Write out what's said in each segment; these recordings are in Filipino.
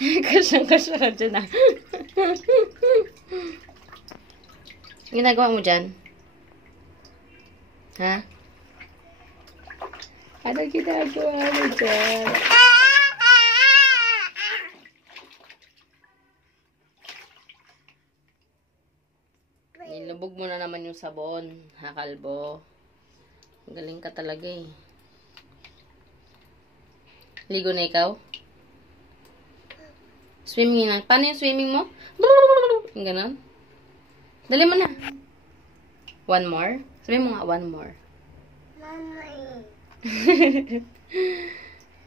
Kasyang-kasya ka dyan ah. Ginagawa mo dyan? Ha? Ano ginagawa mo dyan? Nilubog mo na naman yung sabon, ha, kalbo? Galing ka talaga eh. Ligo na ikaw? Swimming na. Paano yung swimming mo? Yung ganon? Dali mo na. One more? Sabi mo nga, one more.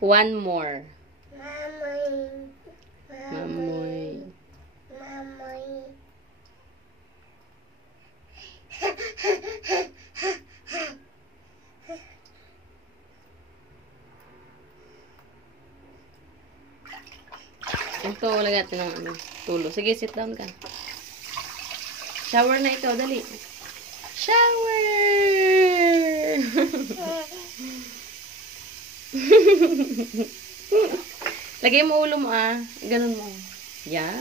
One more. Mamoy. Ito, lagyan natin ng ano, tulo. Sige, sit down ka. Shower na ikaw, dali. Shower! Lagay mo ulo mo ah. Ganun mo. Yan.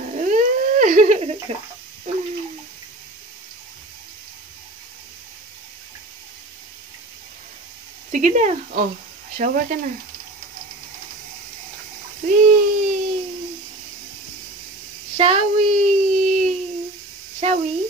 Sige na. Oh, shower ka na. Whee! Shawi! Shawi?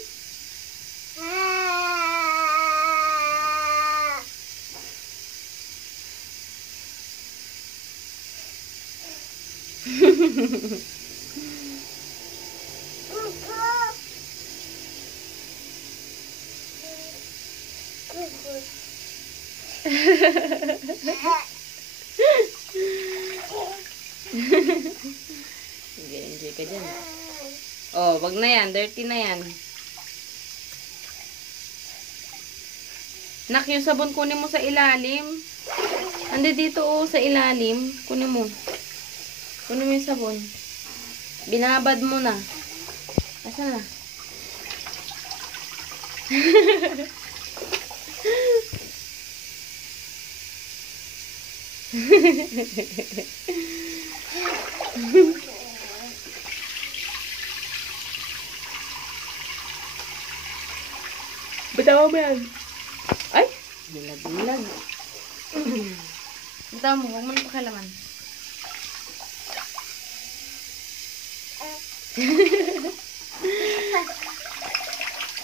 Sige, enjoy ka dyan. Oh, wag na yan. Dirty na yan. Nak, yung sabon kunin mo sa ilalim. Andi dito oh, sa ilalim. Kunin mo. Kunin mo yung sabon. Binabad mo na. Asa na? Bitaw mo yan. Ay! Bilag-bilag. Bitaw mo. Huwag mo na pakialaman.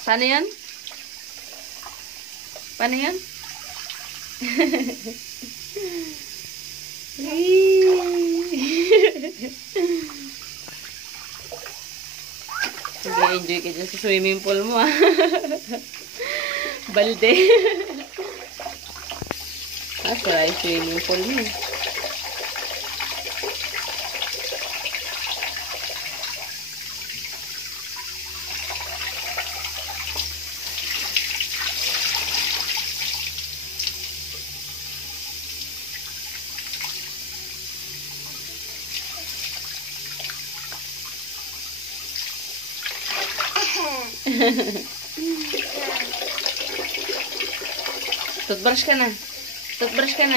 Paano yan? Paano yan? Sige, enjoy ka dyan sa swimming pool mo ah. Balde. Sara yung swimming pool mo. Toothbrush ka na. Toothbrush ka na.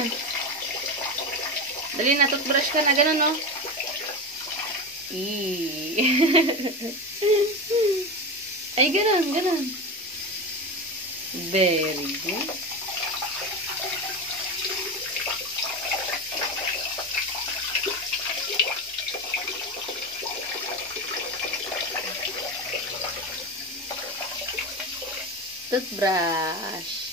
Dali na, toothbrush ka na. Ganun, no? Ay, ganun, ganun. Very good. Toothbrush.